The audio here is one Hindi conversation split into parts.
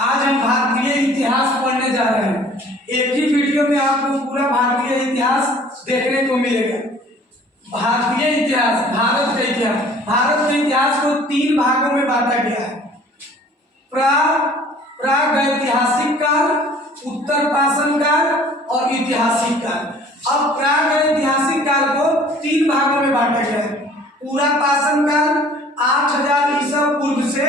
आज हम भारतीय इतिहास पढ़ने जा रहे हैं। एक ही वीडियो में आपको पूरा भारतीय इतिहास देखने को मिलेगा। भारतीय इतिहास, भारत का इतिहास, भारत के इतिहास को 3 भागों में बांटा गया है। प्रागैतिहासिक काल, उत्तर पाषाण काल और ऐतिहासिक काल। अब प्रागैतिहासिक काल को 3 भागों में बांटा गया है। पूरा पाषाण काल 8000 ईसा पूर्व से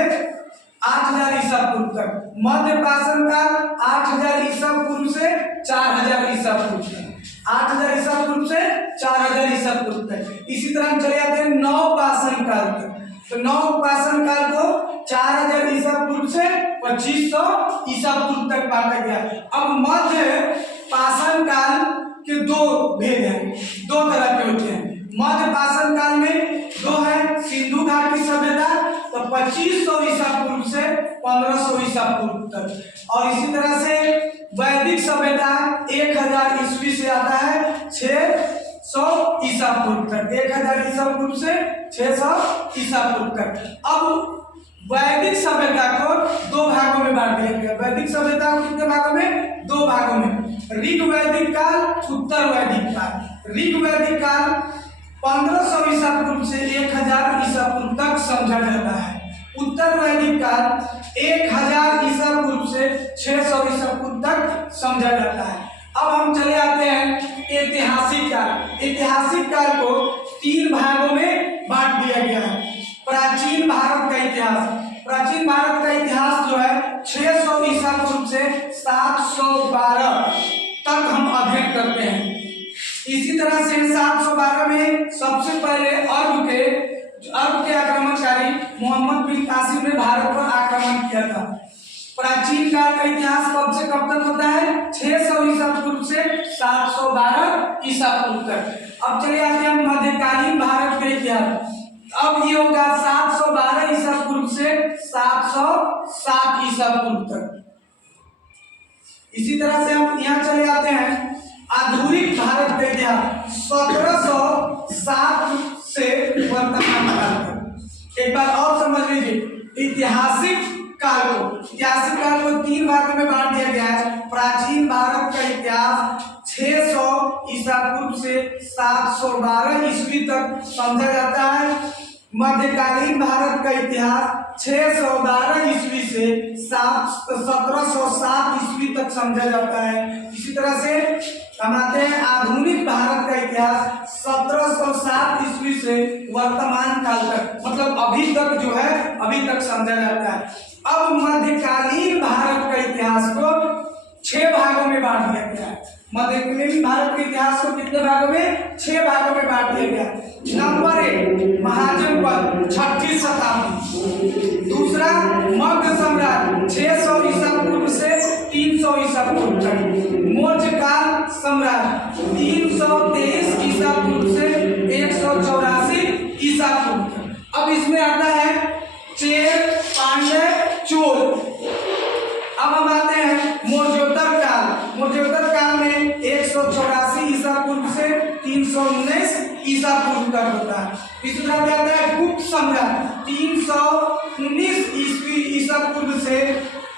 8000 ईसा पूर्व तक, मध्य पाषाण काल 8000 ईसा पूर्व से 4000 ईसा पूर्व तक, 8000 ईसा पूर्व से 4000 ईसा पूर्व तक। इसी तरह हम चले जाते हैं नव पाषाण काल तक। तो नव पाषाण काल को 4000 ईसा पूर्व से 2500 ईसा पूर्व तक बांटा गया। अब मध्य पाषाण काल के 2 भेद हैं, 2 तरह के होते हैं। मध्य पाषाण काल में 2 है, सिंधु घाटी की सभ्यता तो 2500 ईसा पूर्व से 1500 ईसा पूर्व तक, और इसी तरह से वैदिक सभ्यता 1000 ईस्वी से आता है 600 ईसा पूर्व तक, 1000 ईसा पूर्व से 600 ईसा पूर्व तक। अब वैदिक सभ्यता को 2 भागों में बांट दिया गया। वैदिक सभ्यता को कितने भागों में? 2 भागों में, ऋग वैदिक काल, उत्तर वैदिक काल। ऋग वैदिक काल 1500 ईसा पूर्व से 1000 ईसा पूर्व तक समझा जाता है। उत्तर वैदिक काल 1000 ईसा पूर्व से 600 ईसा पूर्व तक समझा जाता है। अब हम चले आते हैं ऐतिहासिक काल। ऐतिहासिक काल को 3 भागों में बांट दिया गया है। प्राचीन भारत का इतिहास, प्राचीन भारत का इतिहास जो है 600 ईसा पूर्व से 712 तक हम अध्ययन करते हैं। इसी तरह से 712 में सबसे पहले अरब के आक्रमणकारी मोहम्मद बिन कासिम ने भारत पर आक्रमण किया था। प्राचीन काल का इतिहास कब से कब तक होता है? 600 ईसा पूर्व से 712 ईसा पूर्व तक। अब चले आते हैं मध्यकालीन भारत के इतिहास। अब ये होगा 712 ईसा पूर्व से 707 ईसा पूर्व तक। इसी तरह से हम यहाँ चले आते हैं आधुनिक भारत का इतिहास 1707 से वर्तमान काल तक। एक बार और समझ लीजिए, ऐतिहासिक काल को 3 भागों में बांट दिया गया है। प्राचीन भारत का इतिहास 600 ईसा पूर्व से 712 ईस्वी तक समझा जाता है। मध्यकालीन भारत का इतिहास 612 ईस्वी से 1707 ईस्वी तक समझा जाता है। इसी तरह से हम आते हैं आधुनिक भारत का इतिहास 1707 ईस्वी से वर्तमान काल तक, मतलब अभी तक जो है अभी तक समझा जाता है। अब मध्यकालीन भारत का इतिहास को 6 भागों में बांट दिया गया है। मध्यकालीन भारत के इतिहास को कितने भागों में? 6 भागों में बांट दिया गया। नंबर 1 महाजनपद 6ठी शताब्दी। दूसरा मगध साम्राज्य 600 ईसा पूर्व से 300 ईसा पूर्व तक। मौर्य काल साम्राज्य 323 ईसा पूर्व से 184 ईसा पूर्व तक। अब इसमें आता है चेर, पांड्य, चोल। अब हम आते हैं मौर्योत्तर काल। मौर्योत्तर काल में 184 ईसा पूर्व से 319 ईसा पूर्व तक होता है। इसी तरह आता है गुप्त साम्राज्य 319 ईसा पूर्व से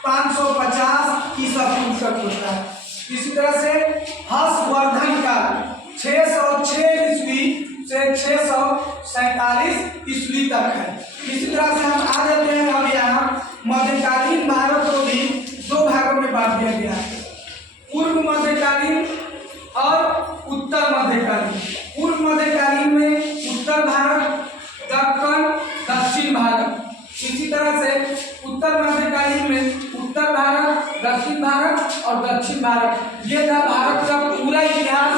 550 ईसा पूर्व तक होता है। इसी तरह से हर्षवर्धन काल 606 ईस्वी से 647 ईस्वी तक है। इसी तरह से हम आ जाते हैं अब यहाँ मध्यकालीन भारत को भी 2 भागों में बांट दिया गया है, पूर्व मध्यकालीन और उत्तर मध्यकालीन। पूर्व मध्यकालीन में उत्तर भारत, दक्कन, दक्षिण भारत। इसी तरह से उत्तर मध्यकालीन में उत्तर भारत, दक्षिण भारत और दक्षिण भारत। ये था भारत का पूरा इतिहास